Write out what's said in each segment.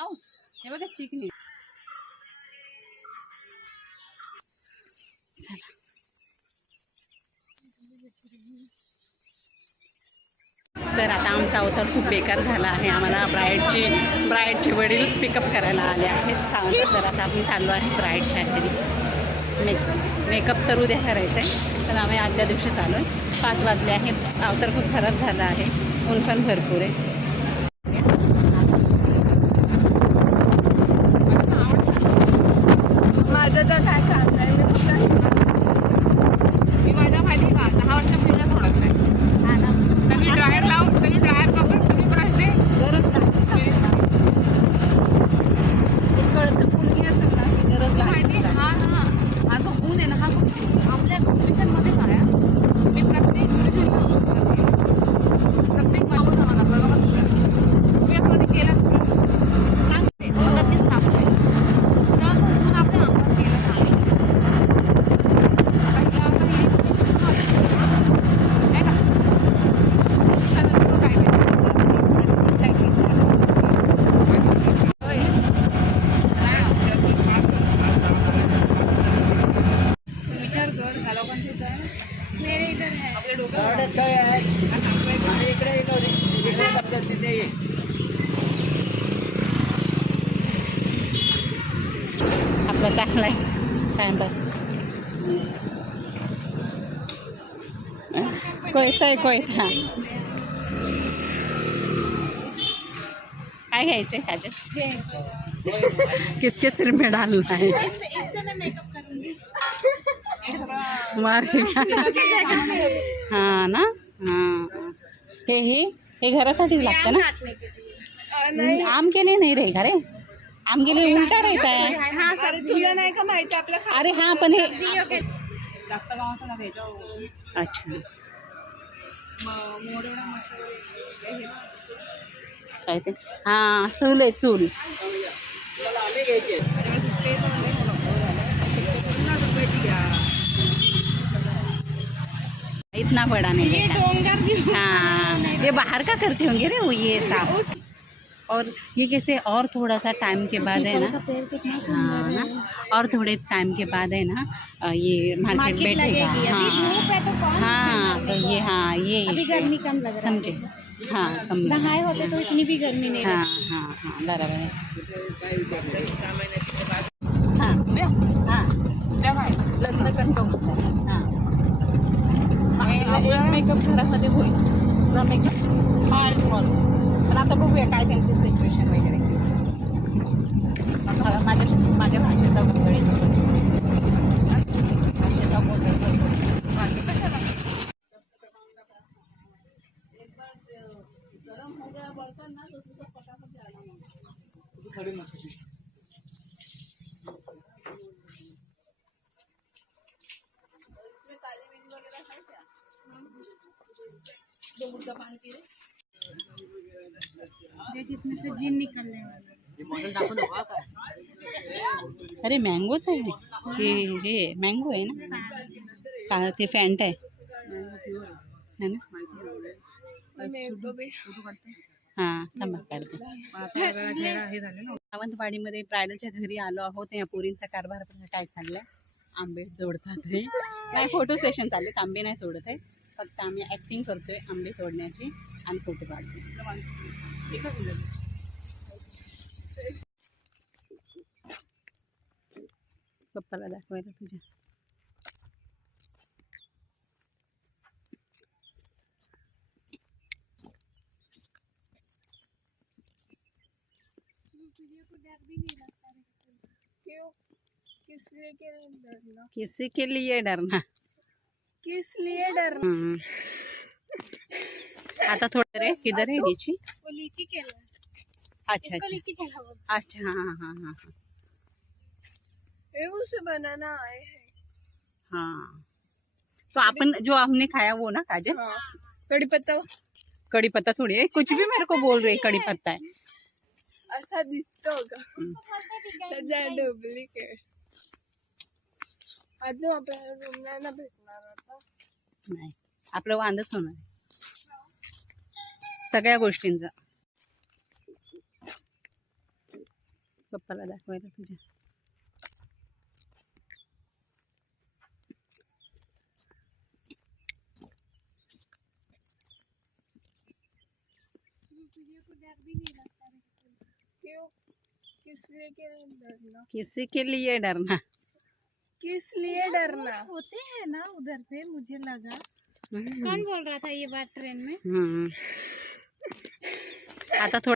आऊ हे बघा चिकनी. तर आता आमचा अवतार खूप बेकार झाला आहे. आम्हाला ब्राईडची ब्राईडचे वडील पिकअप करायला आले आहेत. सांगतो तर आता आम्ही चाललो आहे ब्राईडच्या आधी मेक मेकअप तर उद्या करायचं आहे पण आम्ही आदल्या दिवशी चालू आहे पाच वाजले आहेत अवतार खूप खराब झाला आहे. ऊन पण भरपूर आहे. चांगला आहे टाइमपास कोयता आहे कोयता काय ह्याच्यात किसके सिर में डालना है? मार हा ना? हा। हे हे हे घरासाठीच लागतं ना? आम के लिए. नहीं रहेगा रे आम के उलटा रहता है। हा सर तुला नाही का माहिती आपल्या अरे हाँ पण हे। जास्त गावाचा का घ्यायचा अच्छा। हे. काय ते हा चूल आहे चूल. इतना बड़ा नहीं ये डोंगर हाँ ये बाहर का करते होंगे रे वो ये साफ़। और ये कैसे और थोड़ा सा टाइम के बाद है ना? हाँ ना? और थोड़े टाइम के बाद है ना ये मार्केट बैठेगा। हाँ। है तो हाँ तो ये हाँ ये। गर्मी कम लग रहा समझे? हाँ कम लगा। नहाए होते तो इतनी भी गर्मी नहीं हाँ हाँ हाँ बराबर है। हाँ हाँ लग्न होतं हाँ। मेकअप घरामध्ये होईल मेकअप। हॉल पण आता बघूया काय त्यांची सिच्युएशन वगैरे माझ्या माझ्या भाषेचा गोंधळ. भाषेचा गोंधळ करतो. बाकी जिसमें से जीन निकलने वाला अरे मँगोच आहे हे हे मँगो आहे ना? का ते फॅन्ट आहे है। ना हां थांबा काढते आता वेळा चेहरा हे झाले ना। सावंतवाडीमध्ये ब्रायडलच्या घरी आलो आहोत. या पोरींचा कारभार काय चाललाय? आंबे हे. नाही फोटो सेशन चालले. आंबे नाही तोडत आहे. फक्त आम्ही ॲक्टिंग करतोय आंबे तोडण्याची आणि फोटो काढतो पप्पाला दाखवायला तुझ्या. क्यों किस के डरना किसी के लिए डरना? किस लिए डरना? हम्म. आता थोडं रे किधर आहे लीची केला. अच्छा अच्छा. अच्छा हाँ हाँ हाँ हाँ हाँ. ये उसे बनाना आए हैं. हाँ तो अपन जो हमने खाया वो ना काजल? हाँ. कड़ी पत्ता कड़ी पत्ता थोड़ी है कुछ भी मेरे को बोल रही कड़ी पत्ता है असा दिसतो का. त्याचा डुप्लिकेट. अजून आपल्याला रूमला ना भेटणार आता. नाही. आपलं वांदच होणार. सगळ्या गोष्टींचा. पप्पाला दाखवायला तुझ्या. क्यों? किस लिए किसी के लिए डरना. किस लिए डरना? होते हैं ना उधर पे मुझे लगा. हम्म. कौन बोल रहा था ये बात ट्रेन में? हम्म. आता थोडं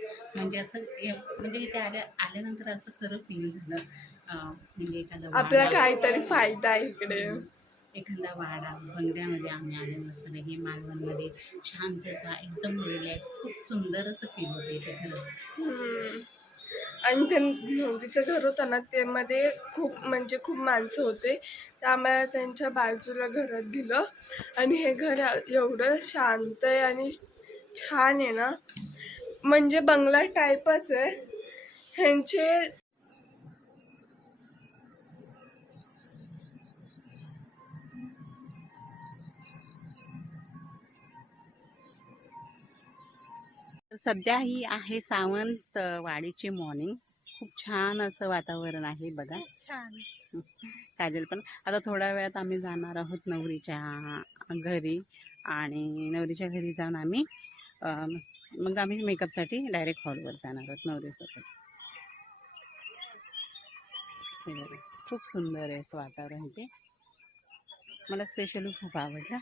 म्हणजे असं म्हणजे इथे आल्या आल्यानंतर असं खरं फील झालं. म्हणजे एखादा आपला काहीतरी फायदा आहे इकडे. एखादा वाडा बंगल्यामध्ये आम्ही आले मस्तपैकी मालवणमध्ये शांतता एकदम रिलॅक्स खूप सुंदर असं फील होतं इथे खरं. आणि ते नवरीचं घर होतं ना ते मध्ये खूप म्हणजे खूप माणसं होते. त्यामुळे त्यांच्या बाजूला घरात दिलं. आणि हे घर एवढं शांत आहे आणि छान आहे ना. म्हणजे बंगला टाईपच आहे. ह्यांचे सध्या ही आहे सावंत वाडीची मॉर्निंग खूप छान असं वातावरण आहे बघा. छान. काजल पण. आता थोड्या वेळात आम्ही जाणार आहोत नवरीच्या घरी. आणि नवरीच्या घरी जाऊन आम्ही मग आम्ही मेकअपसाठी डायरेक्ट हॉलवर जाणार आहोत बघा, खूप सुंदर आहे असं वातावरण ते मला स्पेशली खूप आवडलं.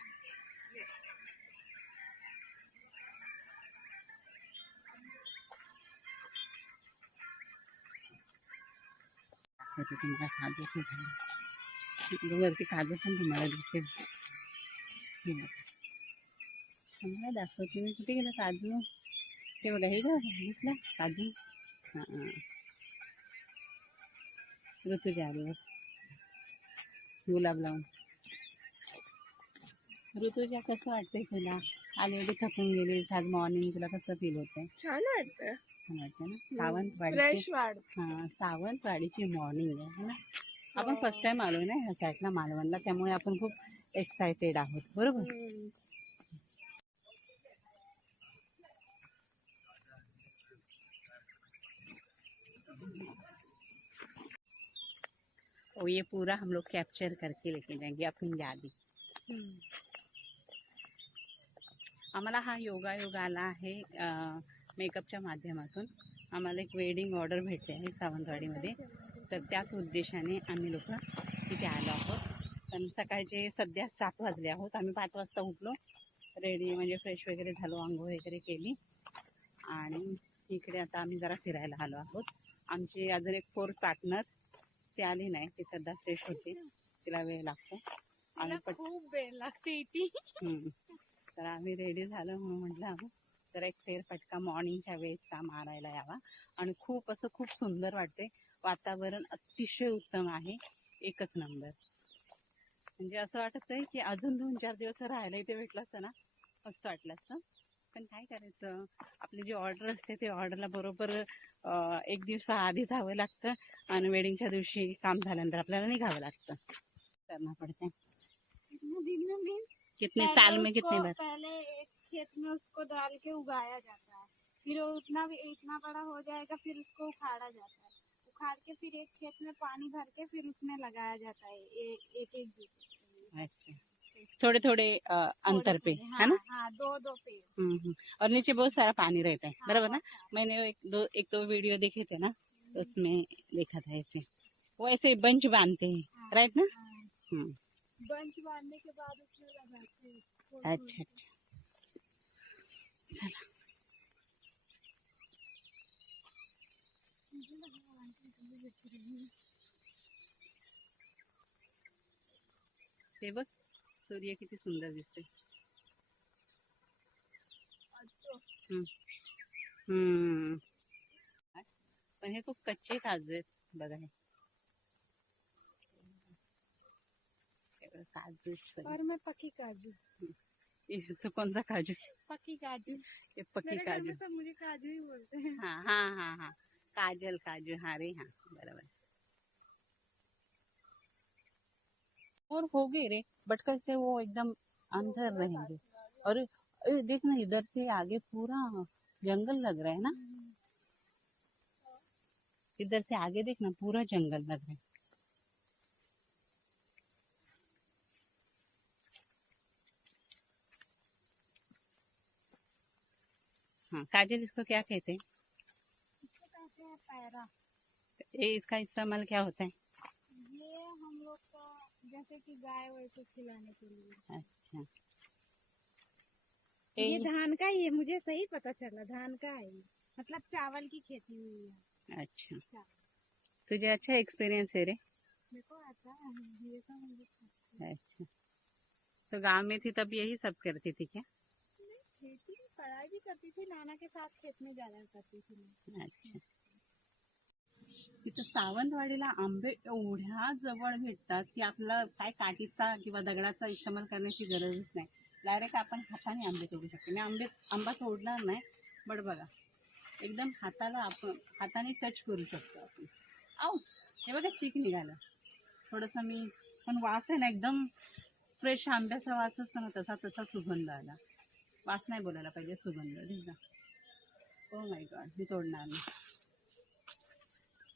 काजू वरती काजू पण तुम्हाला दिसेल. तुम्हाला दाखवते मी कुठे गेलं काजू? ते बघा हे दिसला काजू हां ऋतूच्या गुलाब लावून ऋतूच्या कसं वाटतंय तुला आली होती थकून गेली आज मॉर्निंग तुला कसं फील होतंय छान वाटतं छान वाटतं ना सावंतवाडीची हां सावंतवाडीची मॉर्निंग आहे है ना आपण फर्स्ट टाइम आलो ना ह्या साईडला मालवणला त्यामुळे आपण खूप एक्सायटेड आहोत बरोबर और ये पूरा हम लोग कैप्चर करके लेके जाएंगे अपनी यादी आम्हाला हा योगा योग आला आहे मेकअपच्या माध्यमातून. आम्हाला एक वेडिंग ऑर्डर भेटली आहे सावंतवाडीमध्ये. तर त्याच उद्देशाने आम्ही लोक तिथे आलो आहोत. पण सकाळचे सध्या सात वाजले आहोत. आम्ही पाच वाजता उठलो. रेडी म्हणजे फ्रेश वगैरे झालो आंघोळ वगैरे केली. आणि इकडे आता आम्ही जरा फिरायला आलो आहोत. आमची अजून एक फोर पार्टनर ती आली नाही. ती सध्या फ्रेश होती. तिला वेळ लागतो. आणि खूप वेळ लागते हम्म. तर आम्ही रेडी झालो म्हणून म्हटलं जरा एक फेरफटका मॉर्निंगच्या वेळेसचा मारायला यावा. आणि खूप असं खूप सुंदर वाटते वातावरण अतिशय उत्तम आहे. एकच नंबर म्हणजे असं वाटत आहे की अजून दोन चार दिवस राहायला इथे भेटलं असतं ना मस्त वाटलं असतं. पण काय करायचं? आपली जी ऑर्डर असते ते ऑर्डरला बरोबर एक दिवस आधी जावं लागतं आणि वेडिंगच्या दिवशी काम झाल्यानंतर आपल्याला निघावं लागतं. करना पडते कितने साल में कितने बार? पहले एक खेत में उसको डाल के उगाया जाता है। फिर वो उतना भी इतना बड़ा हो जाएगा फिर उसको उखाड़ा जाता है। उखाड़ के फिर एक खेत में पानी भर के फिर उसमें लगाया जाता है एक एक बीज अच्छा। थोड़े थोड़े अंतर पे है ना? हाँ दो दो पे. हम्म, हम्म। और नीचे बहुत सारा पानी रहता है बराबर ना? मैंने एक दो एक दो वीडियो देखे थे ना तो उसमें देखा था ऐसे. वो ऐसे बंच बांधते हैं हाँ, राइट ना? हाँ। हम्म, बंच बांधने के बाद उसमें लगाते हैं अच्छा अच्छा. बघ सूर्य किती सुंदर दिसते हम्म. हम्म. पण हे खूप कच्चे काजू आहेत बघा हे काजू और मैं पकी काजू। ये तो कौन सा काजू? पकी काजू। ये घर काजू। मुझे काजू ही बोलते हैं। हाँ हाँ हाँ हाँ। काजल काजू हाँ रे हाँ बराबर। और हो गए रे बट कैसे वो एकदम अंदर रहेंगे। और देखना इधर से आगे पूरा जंगल लग रहा है ना? इधर से आगे देखना पूरा जंगल लग रहा है। हाँ काजल इसको क्या कहते हैं? इसको हैं इस्तेमाल क्या होता है ये हम लोग का जैसे कि गाय खिलाने के लिए। अच्छा। ये धान का ही है मुझे सही पता चला धान का है मतलब चावल की खेती हुई है। अच्छा। तुझे अच्छा एक्सपीरियंस है रे। देखो ये सब मुझे अच्छा। तो गाँव में थी तब यही सब करती थी क्या? खेती पढ़ाई भी करती थी नाना के साथ खेत में जाया करती थी अच्छा। तिथं सावंतवाडीला आंबे एवढ्या जवळ भेटतात की आपला काय काठीचा किंवा दगडाचा इस्तेमाल करण्याची गरजच नाही. डायरेक्ट आपण हाताने आंबे तोडू शकतो. मी आंबे आंबा तोडणार नाही बट बघा एकदम हाताला आपण हाताने टच करू शकतो आपण. आऊ हे बघा चीक निघालं. थोडंसं मी पण वास आहे ना एकदम फ्रेश आंब्याचा वास असतो ना तसा तसा सुगंध आला. वास नाही बोलायला पाहिजे सुगंध ठीक ना हो माय गॉड मी तोडणार नाही.